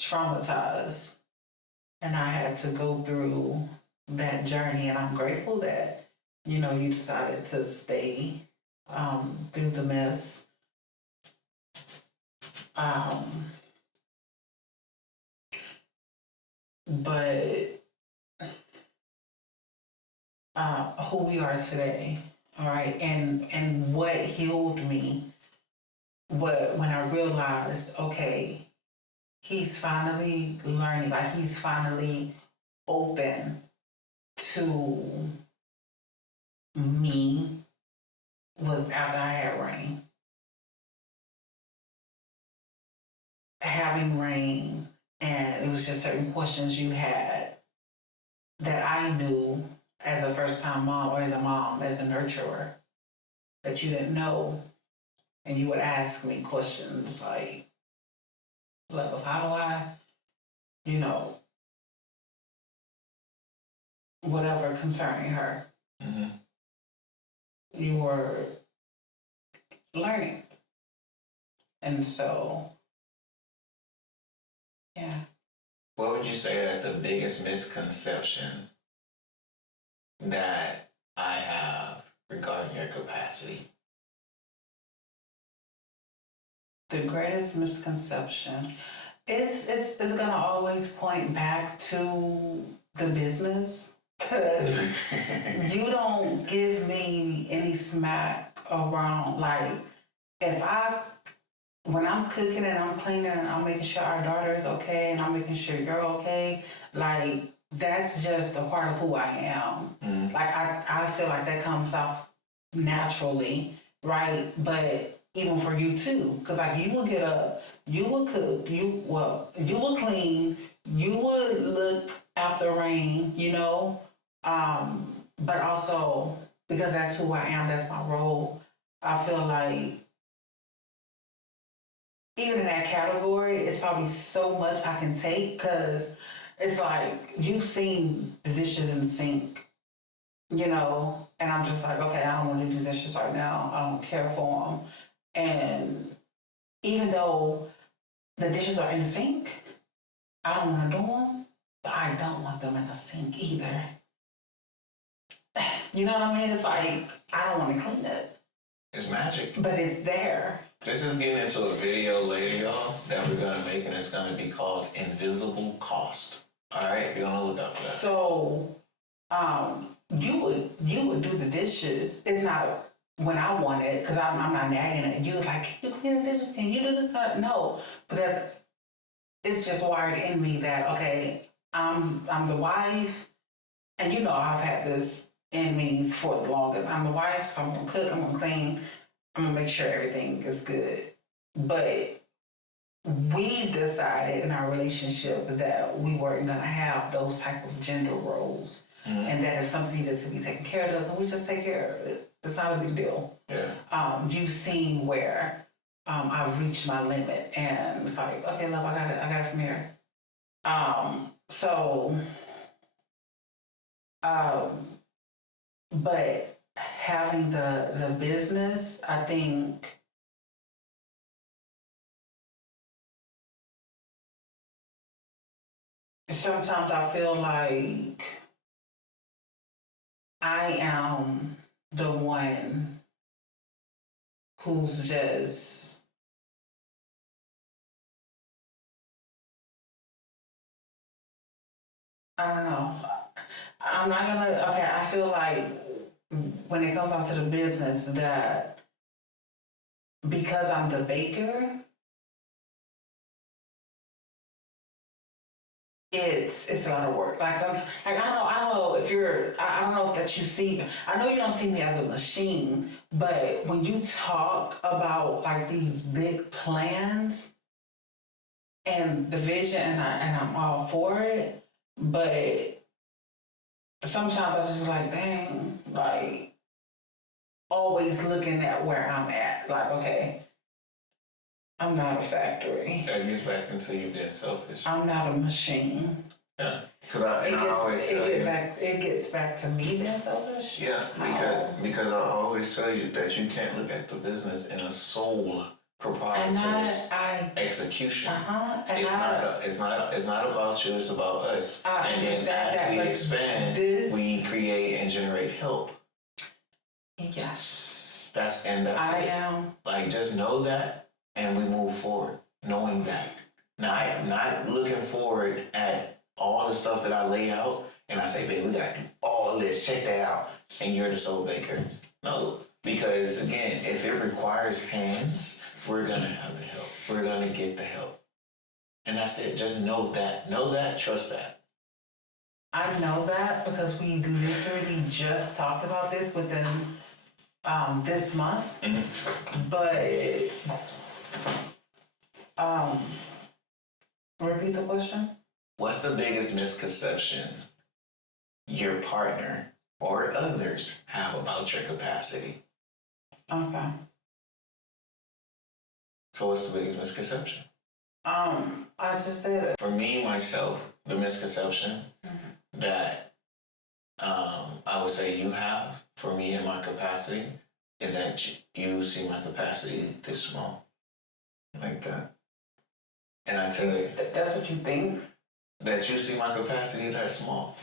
traumatized, and I had to go through that journey. And I'm grateful that, you decided to stay through the mess. But who we are today, all right, and what healed me, when I realized, okay, he's finally learning, like he's finally open to me, was after I had Rain. Having Rain, and it was just certain questions you had that I knew as a first-time mom, or as a mom, as a nurturer, that you didn't know. And you would ask me questions like, love, how do I, whatever concerning her. Mm-hmm. You were learning. And so, yeah. What would you say is the biggest misconception that I have regarding your capacity? The greatest misconception, it's gonna always point back to the business, because you don't give me any smack around. Like, when I'm cooking and I'm cleaning and I'm making sure our daughter is okay and I'm making sure you're okay, like, that's just a part of who I am. Like, I feel like that comes off naturally, right? But even for you too. Cause like you will get up, you will cook, you will clean, you would look after Rain, you know? But also because that's who I am, that's my role, I feel like even in that category, it's probably so much I can take because it's like you've seen the dishes in the sink, you know, and I'm just like, okay, I don't want to do these dishes right now. I don't care for them. And even though the dishes are in the sink, I don't want to do them, but I don't want them in the sink either. You know what I mean? It's like, I don't want to clean it. It's magic. But it's there. This is getting into a video later, y'all, that we're gonna make, and it's gonna be called Invisible Cost. All right, you're gonna look up for that. So, you would do the dishes. It's not when I want it, because I'm not nagging it. You was like, can you clean the dishes? Can you do this? No, because it's just wired in me that, okay, I'm the wife, and you know I've had this in me for the longest. I'm the wife, so I'm gonna cook, I'm gonna clean, I'm gonna make sure everything is good. But we decided in our relationship that we weren't gonna have those type of gender roles. Mm-hmm. And that if something needed to be taken care of, then we just take care of it. It's not a big deal. Yeah. You've seen where I've reached my limit, and it's like, okay, love, I got it from here. But having the business, I think sometimes I feel like I am the one who's just I don't know. I'm not gonna, okay, I feel like when it comes down to the business that because I'm the baker, it's a lot of work. Like sometimes, like I don't know if you're, I don't know if that you see. I know you don't see me as a machine, but when you talk about like these big plans and the vision, and I'm all for it, but sometimes I just be like, dang, like always looking at where I'm at. Like, okay, I'm not a factory. That gets back into you being selfish. I'm not a machine. Yeah, it gets back to me being selfish. Yeah, because I always tell you that you can't look at the business in a sole proprietor's execution. It's not about you. It's about us. And then as we expand, we create and generate help. Yes. That's it. Like, just know that, and we move forward, knowing that. Not looking forward at all the stuff that I lay out, and I say, babe, we got to do all this, check that out, and you're the sole baker. No, because again, if it requires hands, we're going to have the help. We're going to get the help. And that's it. Just know that, trust that. I know that because we literally just talked about this within this month. Mm-hmm. But repeat the question. What's the biggest misconception your partner or others have about your capacity? Okay. So what's the biggest misconception? I just said for me, myself, the misconception mm-hmm. that I would say you have for me and my capacity is that you see my capacity this small, like that. And I tell you, that's what you think? That you see my capacity that small.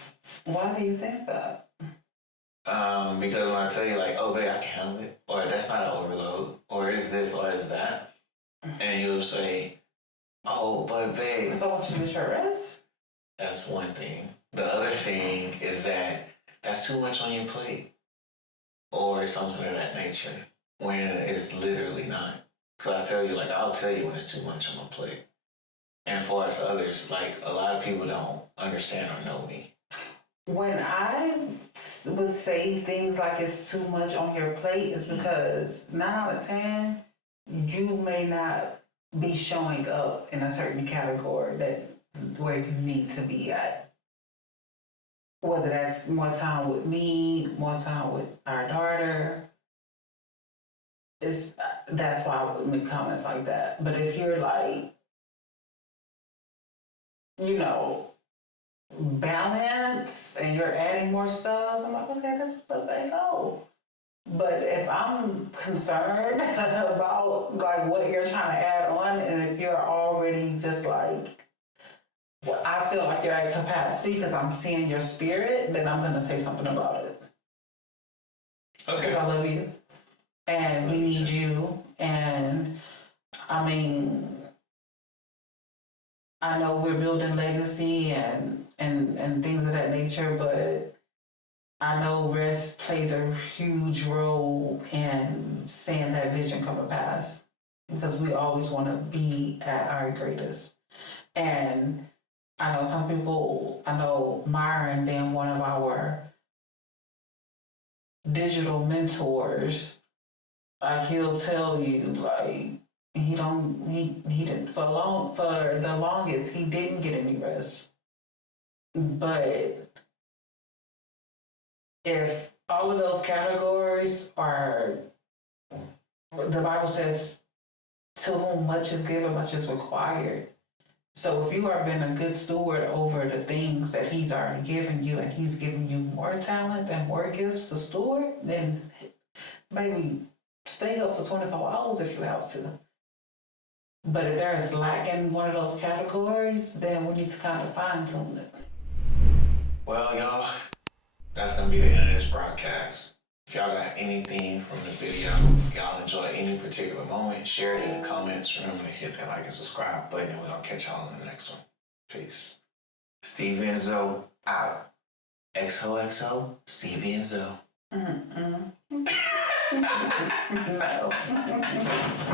Why do you think that? Because when I tell you, like, oh, babe, I can handle it, or that's not an overload, or is this, or is that, mm-hmm. and you'll say, oh, but babe. So I want you to miss your rest? That's one thing. The other thing is that that's too much on your plate, or something of that nature, when it's literally not. Because I tell you, like, I'll tell you when it's too much on my plate. And for us others, like, a lot of people don't understand or know me. When I would say things like it's too much on your plate, it's because 9 out of 10, you may not be showing up in a certain category that where you need to be at. Whether that's more time with me, more time with our daughter, that's why I would make comments like that. But if you're like, balance and you're adding more stuff, I'm like, okay, that's what's up, they go. But if I'm concerned about like what you're trying to add on, and if you're already just like, well, I feel like you're at capacity because I'm seeing your spirit, then I'm gonna say something about it. Okay. Because I love you, and we need you, and I mean, I know we're building legacy and things of that nature, but I know rest plays a huge role in seeing that vision come to pass because we always want to be at our greatest. And I know some people, I know Myron being one of our digital mentors, like he'll tell you like he didn't for the longest he didn't get any rest. But if all of those categories are, the Bible says, to whom much is given, much is required. So if you are being a good steward over the things that he's already given you and he's giving you more talent and more gifts to steward, then maybe stay up for 24 hours if you have to. But if there is lack in one of those categories, then we need to kind of fine tune it. Well, y'all, that's gonna be the end of this broadcast. If y'all got anything from the video, if y'all enjoy any particular moment, share it in the comments. Remember to hit that like and subscribe button, and we're gonna catch y'all in the next one. Peace. Stevie and Zoe out. XOXO, Stevie and Zoe. No.